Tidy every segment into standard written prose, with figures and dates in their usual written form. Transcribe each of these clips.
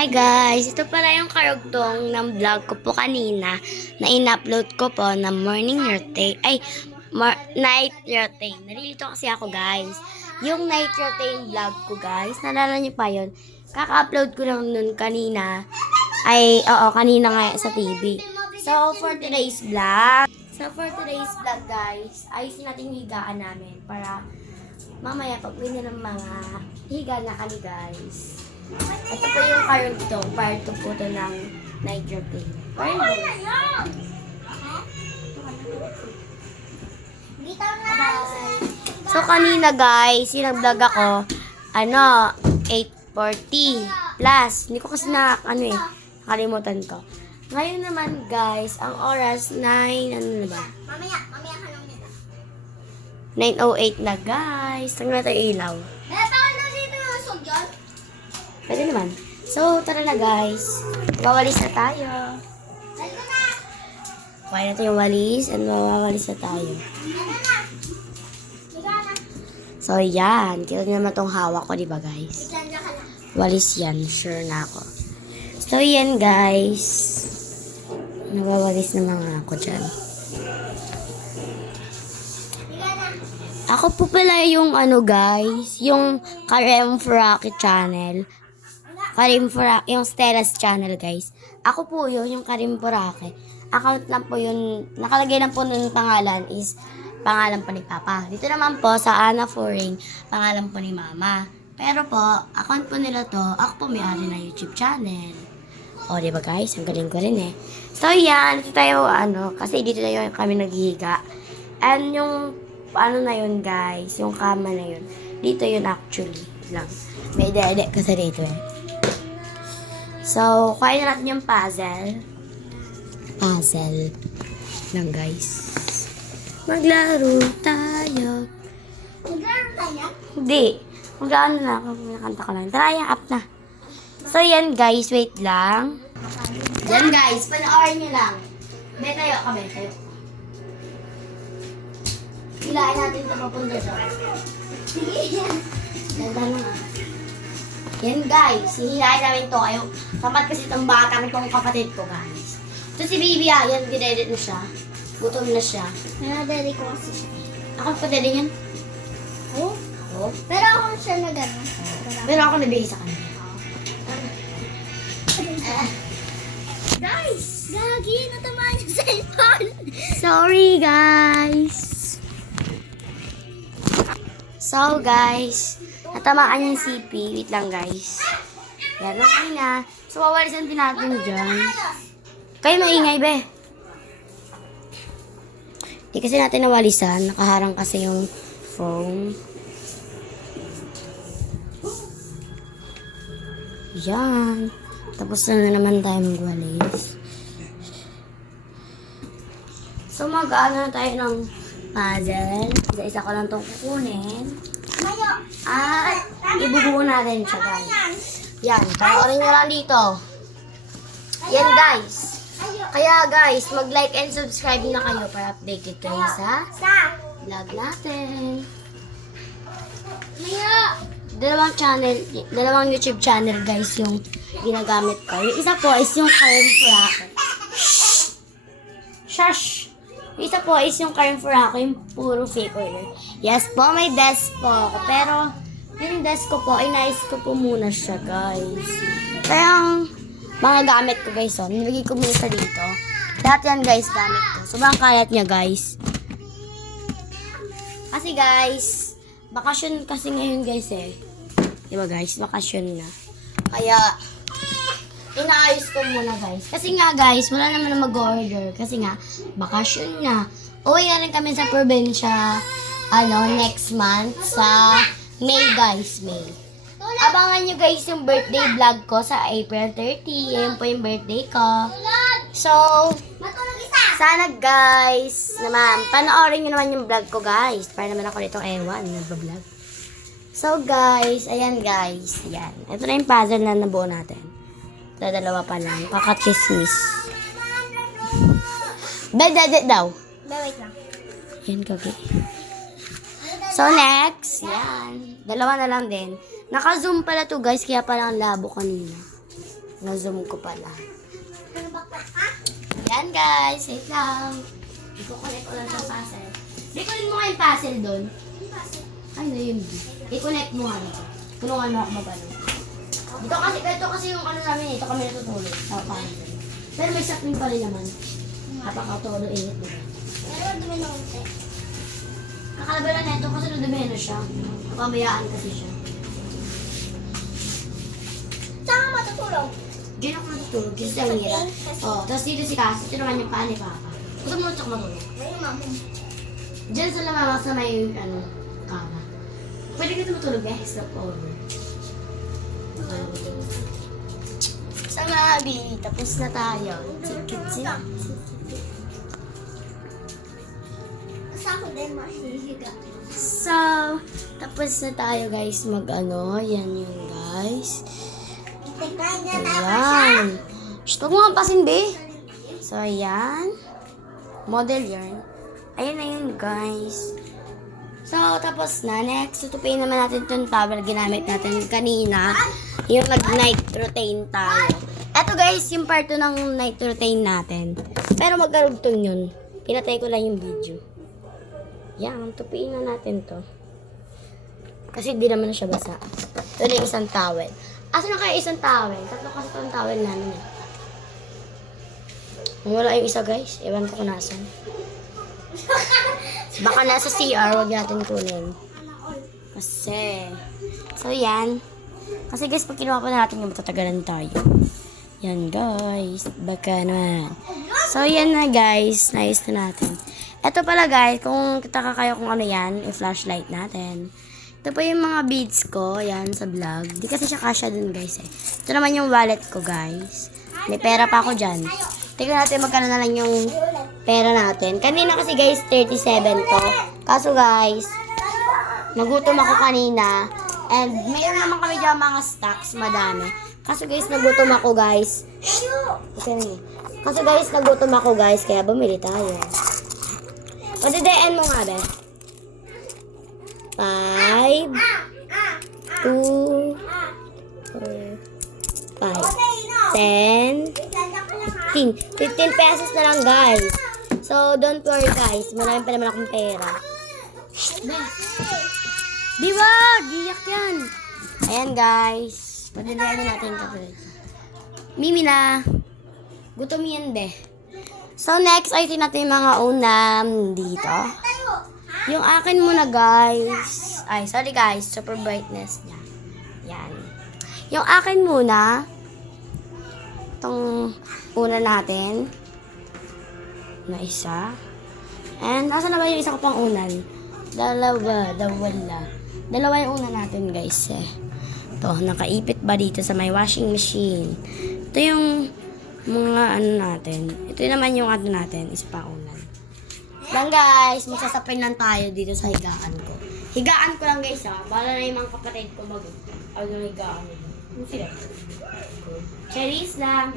Hi guys! Ito pala yung karugtong ng vlog ko po kanina na in-upload ko po na morning routine. Night routine. Nalilito kasi ako guys. Yung night routine vlog ko guys, nalala niyo pa yun? Kaka-upload ko lang nun kanina. Kanina nga sa TV. So for today's vlog guys, ayusin natin yung higaan namin para mamaya pag uwi na ng mga higa na kami guys. Ito po yung karugtong, part 2 po ito ng night routine. So kanina guys, yung vlog ako, 8:40 plus. Hindi ko kasi nakalimutan ko. Ngayon naman guys, ang oras 9, ano na ba? Mamaya ka lang nila. 9:08 na guys. Tanggal natin yung ilaw. Tawag na dito yung usog dyan. Pwede naman. So, tara na guys. Mawalis na tayo. Dali ko na. Kuhain natin yung walis and mawawalis na tayo. Ano na? Higa na. So, yan. Kita nyo naman itong hawak ko, di ba guys? Higa ka na. Walis yan. Sure na ako. So, yan guys. Nawawalis na mga ako dyan. Higa na. Ako po pala yung guys, yung Karem Furaki channel. Yung Stella's channel guys. Ako po yung Karim Furaki. Account lang po yun, nakalagay lang po nun pangalan is pangalan po ni Papa. Dito naman po sa Ana Furing, pangalan po ni Mama. Pero po, account po nila to, ako po may-ari na YouTube channel. O, diba guys? Ang galing ko rin eh. So, yan. Dito tayo, kasi dito na yun kami naghihiga. And yung, na yun guys, yung kama na yun. Dito yun actually lang. May dede kasi dito eh. So, kuhain na natin yung puzzle. Puzzle lang guys. Maglaro tayo. Higa tayo. Hindi. Maglaro na ako. Nakanta ko lang. Tara, up na. So, yan guys. Wait lang. Yan guys. Panoorin nyo lang. May tayo kami. Tayo. Hilain natin ito papunta doon. Ganda na. Yan guys. Hihilain namin ito. Ayaw. Tapat kasi itong bata itong kapatid ko guys. Ito si baby yan. Dinedit na siya. Gutom na siya. Nanadali ko kasi siya. Ako pa din yan. Oh? Oo. Pero ako siya na gano'n. Pero ako nabigay sa kanya. Guys! Gagi! Natamaan yung cellphone! Sorry, guys. So, guys, natamaan yung CP. Wait lang, guys. Yan, okay na. So, wawalisan din natin dyan. Kayo maingay, be. Di kasi natin nawalisan. Nakaharang kasi yung phone. Yan. Tapos na naman tayo magwalis. So, mag-ano na tayo ng puzzle. Isa-isa ko lang itong kukunin. Mayo! At ibubuo natin siya, guys. Yan. Panoorin nyo lang dito. Yan, guys. Kaya, guys, mag-like and subscribe na kayo para updated kayo sa vlog natin. Mayo! Dalawang YouTube channel, guys, yung ginagamit ko. Yung isa po is yung Karem Furaki. Shush! Yung isa po is yung Karem Furaki, yung puro fake oil. Yes po, may desk po ako. Pero, yung desk ko po, inayos ko po muna siya, guys. Kaya ang mga gamit ko, guys, nilagay ko muna sa dito. Lahat yan, guys, gamit ko. Sobrang kalat niya, guys. Kasi, guys, bakasyon kasi ngayon, guys, eh. Diba, guys? Bakasyon na. Kaya, inaayos ko muna, guys. Kasi nga, guys, wala naman na mag-order. Kasi nga, bakasyon na. Uwi na rin kami sa probinsya, next month sa May, guys, May. Abangan nyo, guys, yung birthday vlog ko sa April 30. Yan po yung birthday ko. So, Matulog isa! sana, guys, naman, panoorin nyo naman yung vlog ko, guys. Para naman ako nitong ewan, nagbablog. So, guys, ayan, guys. Yan. Ito na yung puzzle na nabuo natin. Dalawa pa lang. Kakakismis. Bedadit daw. Wait lang. Yan, gabi. So, next. Yan. Dalawa na lang din. Naka-zoom pala to, guys. Kaya pala ang labo kanina. Na-zoom ko pala. Ano bakit ha? Yan guys, wait lang. I-connect ko lang sa puzzle. I-connect mo nga yung puzzle doon. Ay, na yun. I-connect mo nga nito. Tulungan mo ako magano. Ito kasi yung ano namin, ito kami natutulog. Sa puzzle. Pero may sapling pa rin naman. Napakatolo init diba? Pero dumi na unti. Kakalabalan na ito kasi nadumeno siya. Nakamayaan kasi siya. Saan ka matutulog? Diyan ako natutulog, kasi ang hirap. Oh, tapos dito si Cassie, ito naman yung paa ni Papa. Gusto mo na matulog? Ayun, mama. Diyan sa lamang sa may, kama. Pwede ka matulog eh, stop over. Sa Mabi, tapos na tayo. Chikit. Kasi ako din mahihiga. So, tapos na tayo guys yan yung guys. Tignan niya na ba siya? Ayan. Shh, huwag mo kampasin, be. So, ayan. Model yarn. Ayan na yun, guys. So, tapos na. Next, tutupin naman natin itong towel ginamit natin kanina. Yung nag-night routine tayo. Eto, guys, yung part 2 ng night routine natin. Pero magkarugtong yun. Pinatay ko lang yung video. Yan, tupiin na natin to. Kasi di naman siya basa. Ito na yung isang towel. Asa na kaya isang towel? Tatlo kasi itong towel namin eh. Kung wala yung isa guys, ewan ko kung nasan. Baka nasa CR, huwag natin kunin. Kasi, so yan. Kasi guys, pag kinuha pa natin yung matatagalan tayo. Yan guys, baka naman. So yan na guys, naayos na natin. Ito pala guys, kung kitaka kayo kung ano yan, i-flashlight natin. Ito po yung mga beads ko, yan, sa vlog. Di kasi siya kasya dun, guys, eh. Ito naman yung wallet ko, guys. May pera pa ako dyan. Tingnan natin magkano na lang yung pera natin. Kanina kasi, guys, 37 to. Kaso, guys, nagutom ako kanina. And mayroon naman kami dyan mga stocks, madami. Kaso, guys, nagutom ako, guys. Kaso, guys, nagutom ako, guys, kaya bumili tayo. Pagdadaan mo nga, be. 5, 2, 4, 5. 10, 15. 15 pesos na lang, guys. So, don't worry, guys. Marami pa naman akong pera. Di ba? Giyak yan. Ayan, guys. Padalayan na natin ito. Mimi na. Gutom yan, be. So, next, ay natin yung mga unam dito. Yung akin muna, guys. Ay, sorry, guys. Super brightness niya. Yan. Yung akin muna. Itong una natin. Na isa. And, nasa na ba yung isa ko pang unan? Dalawa yung una natin, guys, eh. Ito, nakaipit ba dito sa may washing machine? Ito yung mga ano natin. Ito naman yung ano natin. Isa pa unan. Lang guys, magsasapin lang tayo dito sa higaan ko. Higaan ko lang guys ha. Bala na yung mga kapatid ko yung higaan nila. Ano sila? Cherries lang.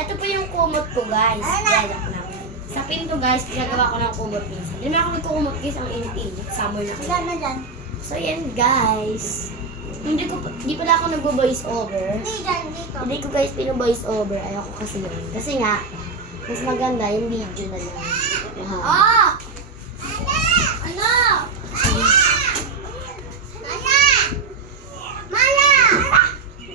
Ito po yung kumot ko guys. Lalak na. Sapin to guys, ginagawa ko ng kumot minsan. Hindi na ako nagkukumot guys, ang init-init. Summer na kayo. Saan na dyan? So yan guys. Hindi pala ako nag-voice over. Hindi dyan, dito. Hindi ko guys pino-voice over. Ayoko kasi yun. Kasi nga, mas maganda yung video na lang. Mahal. Oh! Ano? Mala! Mala!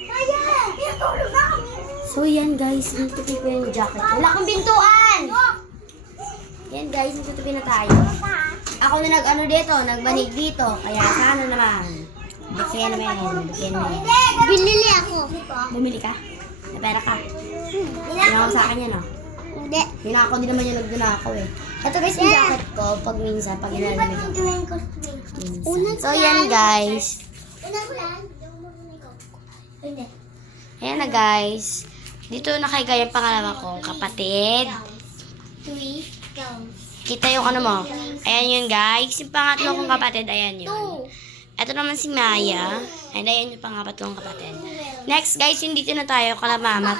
Maya! Tinutulog na kami. So yan guys, nagtutupi ko yung jacket. Wala akong bintuan! Yan guys, nagtutupi na tayo. Ako na nag-ano dito, nagbanig dito. Kaya sana naman. Bigyan naman. Binili ako. Bumili ka? May pera ka? Pinaka sa akin yan oh. Hindi. Pinaka din naman yung nagdunakaw eh. Ito guys, yung jacket ko, pag minsan, pag inalamig ako. Gawin ko Minsan. So yan guys. Una ko lang. Hindi. Ayan na guys. Dito nakahiga yung pangalawa kong kapatid. 3 gowns. Kita yung ano mo. Ayan yun guys. Yung pangatlo kong kapatid, ayan yun. Ito naman si Maya. And ayan yung pangapatlong kapatid. Next guys, yung dito na tayo. Kalamamat.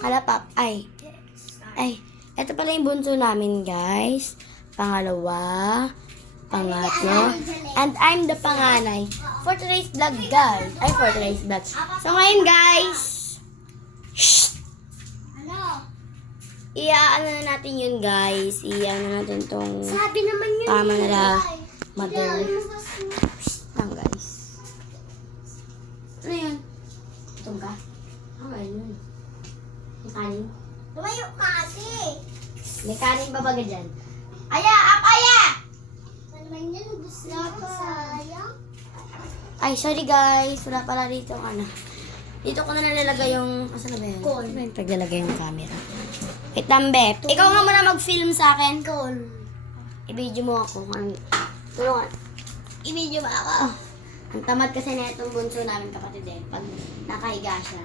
Kalapap. Ay. Ito pala yung bunso namin guys. Pangalawa. Pangatlo. And I'm the panganay. For today's vlog guys. For today's vlog. So ngayon guys. Shh! Iaano na natin yun, guys. Iaano natin tong Sabi naman yun. tama eh. nila. Ay, Mother. lumabas mo. Lang, guys. Ano yun? Itong ka? Ano yun? May kanin? Lumayo ka kasi. May kanin ba baga dyan? Aya! Up, aya! Ano naman yan? Gusto ko sayang. Ay, sorry guys. Wala pala dito ano. Dito ko na nalalagay yung... Asan na ba yun? Call. Ano ba yung paglalagay yung camera? Wait lang, Bep. Ikaw nga muna mag-film sa akin. Call. I-video mo ako. Tulungan. I-video ba ako? Ang tamad kasi na itong bunso namin kapatid eh. Pag nakahiga siya.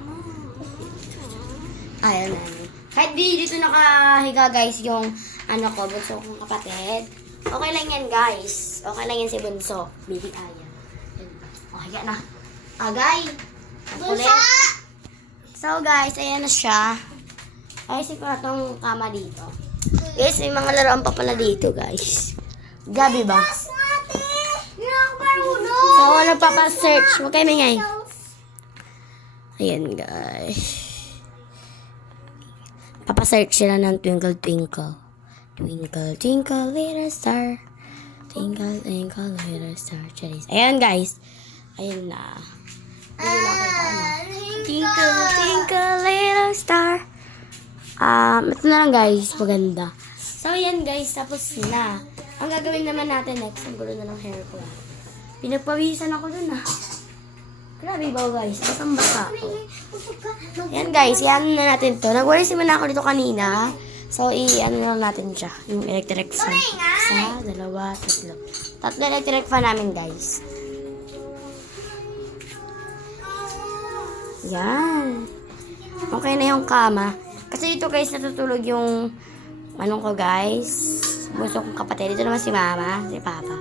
Ayun na. Kahit di dito nakahiga guys yung ano ko, bunso kong kapatid. Okay lang yan guys. Okay lang yan si bunso. Baby Aya. O, higa na. Agay. Ang kulit. Bunso! So guys, ayan na siya. Ayusin ko na tong kama dito. Guys, may mga laruan pa pala dito guys. Gabi ba? Tapos natin. Hindi na ako marunong. So, nagpapa-search. Huwag kayo mingay. Ayan, guys. Papa-search sila ng Twinkle Twinkle. Twinkle, twinkle, little star. Twinkle, twinkle, little star. Charis. Ayan, guys. Ayan na. Hindi na kita, ano. Twinkle, twinkle, little star. Ito na lang, guys. Maganda. So, ayan, guys. Tapos na. Ang gagawin naman natin next, ang gulo na ng hair ko. Pinagpawisan ako dun Grabe ba guys? Basang basa ako. Yan guys, yan na natin to. Nag-worry si na ako dito kanina. So, i-ano na lang natin siya. Yung electric fan. Isa, dalawa, tatlo. Tatlo electric fan namin guys. Yan. Okay na yung kama. Kasi dito guys, natutulog yung anong ko guys. Bunso kong kapatid. Dito naman si mama, si papa.